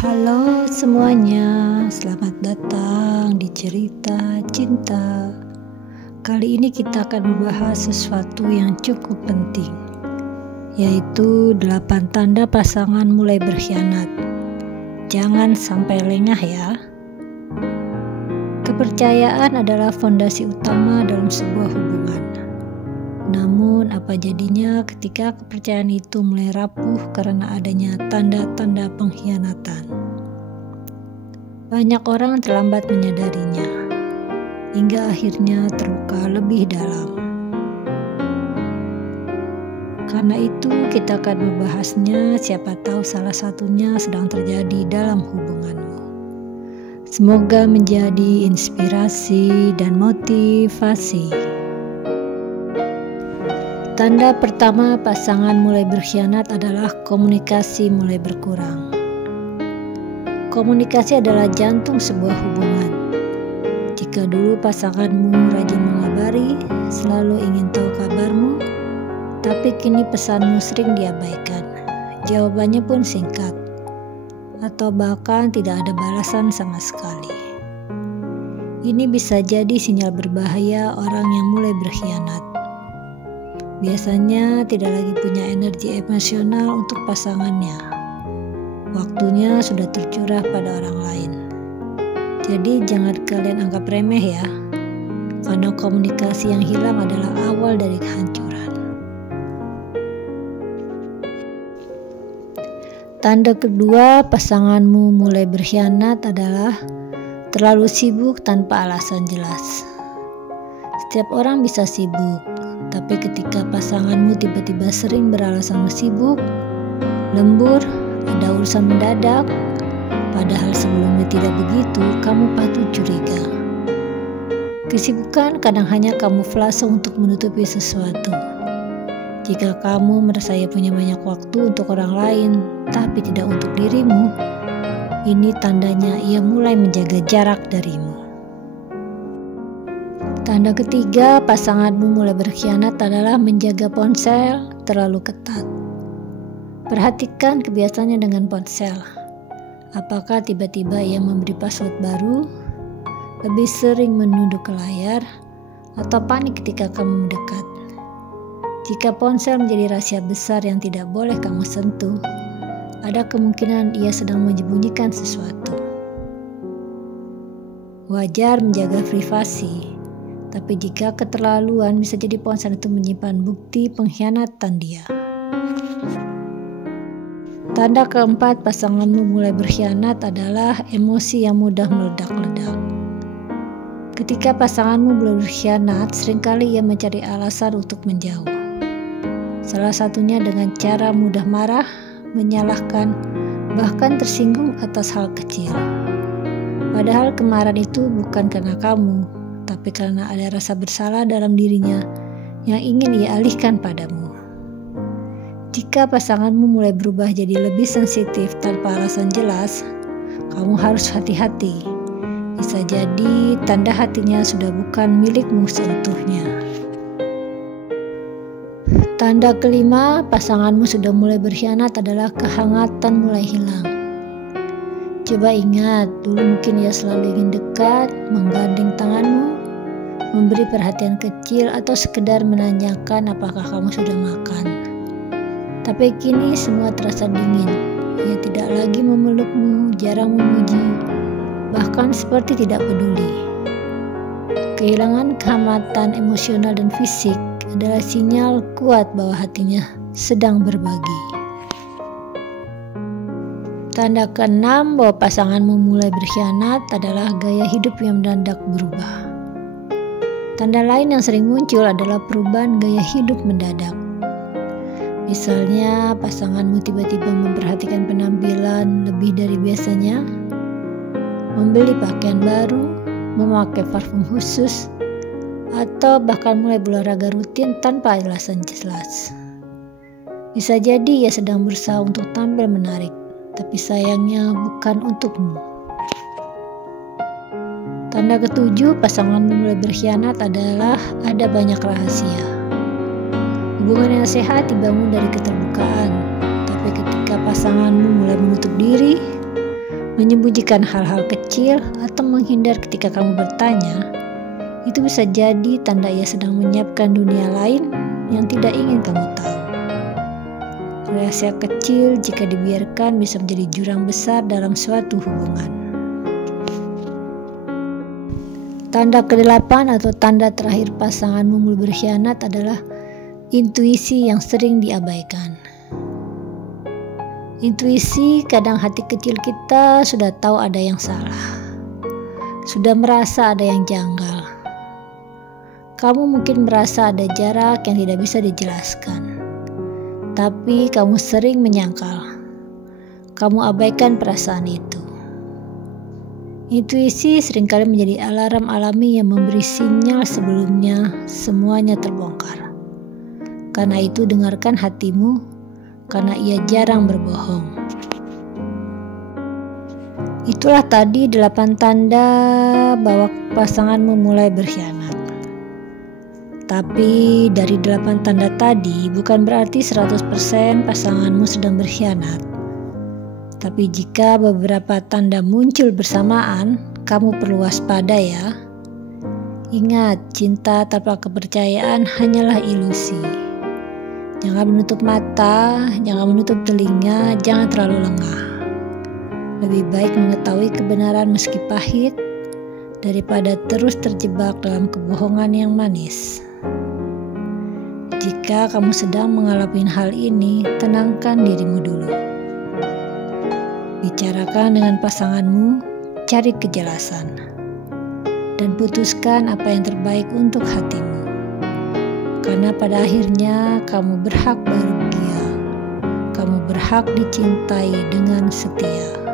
Halo semuanya, selamat datang di cerita cinta. Kali ini kita akan membahas sesuatu yang cukup penting, yaitu 8 tanda pasangan mulai berkhianat. Jangan sampai lengah ya. Kepercayaan adalah fondasi utama dalam sebuah hubungan. Namun apa jadinya ketika kepercayaan itu mulai rapuh karena adanya tanda-tanda pengkhianatan? Banyak orang terlambat menyadarinya, hingga akhirnya terluka lebih dalam. Karena itu kita akan membahasnya, siapa tahu salah satunya sedang terjadi dalam hubunganmu. Semoga menjadi inspirasi dan motivasi. Tanda pertama pasangan mulai berkhianat adalah komunikasi mulai berkurang. Komunikasi adalah jantung sebuah hubungan. Jika dulu pasanganmu rajin mengabari, selalu ingin tahu kabarmu, tapi kini pesanmu sering diabaikan, jawabannya pun singkat, atau bahkan tidak ada balasan sama sekali. Ini bisa jadi sinyal berbahaya orang yang mulai berkhianat. Biasanya tidak lagi punya energi emosional untuk pasangannya. Waktunya sudah tercurah pada orang lain. Jadi jangan kalian anggap remeh ya, karena komunikasi yang hilang adalah awal dari kehancuran. Tanda kedua pasanganmu mulai berkhianat adalah terlalu sibuk tanpa alasan jelas. Setiap orang bisa sibuk, tapi ketika pasanganmu tiba-tiba sering beralasan sibuk, lembur, ada urusan mendadak, padahal sebelumnya tidak begitu, kamu patut curiga. Kesibukan kadang hanya kamuflase untuk menutupi sesuatu. Jika kamu merasa ia punya banyak waktu untuk orang lain, tapi tidak untuk dirimu, ini tandanya ia mulai menjaga jarak darimu. Tanda ketiga pasanganmu mulai berkhianat adalah menjaga ponsel terlalu ketat. Perhatikan kebiasaannya dengan ponsel. Apakah tiba-tiba ia memberi password baru, lebih sering menunduk ke layar, atau panik ketika kamu mendekat? Jika ponsel menjadi rahasia besar yang tidak boleh kamu sentuh, ada kemungkinan ia sedang menyembunyikan sesuatu. Wajar menjaga privasi, tapi jika keterlaluan bisa jadi ponsel itu menyimpan bukti pengkhianatan dia. Tanda keempat pasanganmu mulai berkhianat adalah emosi yang mudah meledak-ledak. Ketika pasanganmu belum berkhianat, seringkali ia mencari alasan untuk menjauh. Salah satunya dengan cara mudah marah, menyalahkan, bahkan tersinggung atas hal kecil. Padahal kemarahan itu bukan karena kamu, tapi karena ada rasa bersalah dalam dirinya yang ingin ia alihkan padamu. Jika pasanganmu mulai berubah jadi lebih sensitif tanpa alasan jelas, kamu harus hati-hati. Bisa jadi tanda hatinya sudah bukan milikmu seutuhnya. Tanda kelima pasanganmu sudah mulai berkhianat adalah kehangatan mulai hilang. Coba ingat, dulu mungkin ia selalu ingin dekat, menggandeng tanganmu, memberi perhatian kecil, atau sekedar menanyakan apakah kamu sudah makan. Tapi kini semua terasa dingin. Ia tidak lagi memelukmu, jarang memuji, bahkan seperti tidak peduli. Kehilangan kehangatan emosional dan fisik adalah sinyal kuat bahwa hatinya sedang berbagi. Tanda keenam bahwa pasanganmu mulai berkhianat adalah gaya hidup yang mendadak berubah. Tanda lain yang sering muncul adalah perubahan gaya hidup mendadak. Misalnya, pasanganmu tiba-tiba memperhatikan penampilan lebih dari biasanya, membeli pakaian baru, memakai parfum khusus, atau bahkan mulai berolahraga rutin tanpa alasan jelas. Bisa jadi ia sedang berusaha untuk tampil menarik, tapi sayangnya bukan untukmu. Tanda ketujuh pasanganmu mulai berkhianat adalah ada banyak rahasia. Hubungan yang sehat dibangun dari keterbukaan, tapi ketika pasanganmu mulai menutup diri, Menyembunyikan hal-hal kecil atau menghindar ketika kamu bertanya, itu bisa jadi tanda ia sedang menyiapkan dunia lain yang tidak ingin kamu tahu. Rahasia kecil jika dibiarkan bisa menjadi jurang besar dalam suatu hubungan. Tanda ke-8 atau tanda terakhir pasanganmu mulai berkhianat adalah intuisi yang sering diabaikan. Intuisi, kadang hati kecil kita sudah tahu ada yang salah, sudah merasa ada yang janggal. Kamu mungkin merasa ada jarak yang tidak bisa dijelaskan, tapi kamu sering menyangkal. Kamu abaikan perasaan itu. Intuisi seringkali menjadi alarm alami yang memberi sinyal sebelumnya semuanya terbongkar. Karena itu dengarkan hatimu, karena ia jarang berbohong. Itulah tadi 8 tanda bahwa pasanganmu mulai berkhianat. Tapi dari 8 tanda tadi bukan berarti 100% pasanganmu sedang berkhianat. Tapi jika beberapa tanda muncul bersamaan, kamu perlu waspada ya. Ingat, cinta tanpa kepercayaan hanyalah ilusi. Jangan menutup mata, jangan menutup telinga, jangan terlalu lengah. Lebih baik mengetahui kebenaran meski pahit, daripada terus terjebak dalam kebohongan yang manis. Jika kamu sedang mengalami hal ini, tenangkan dirimu dulu. Bicarakan dengan pasanganmu, cari kejelasan, dan putuskan apa yang terbaik untuk hatimu. Karena pada akhirnya kamu berhak bahagia, kamu berhak dicintai dengan setia.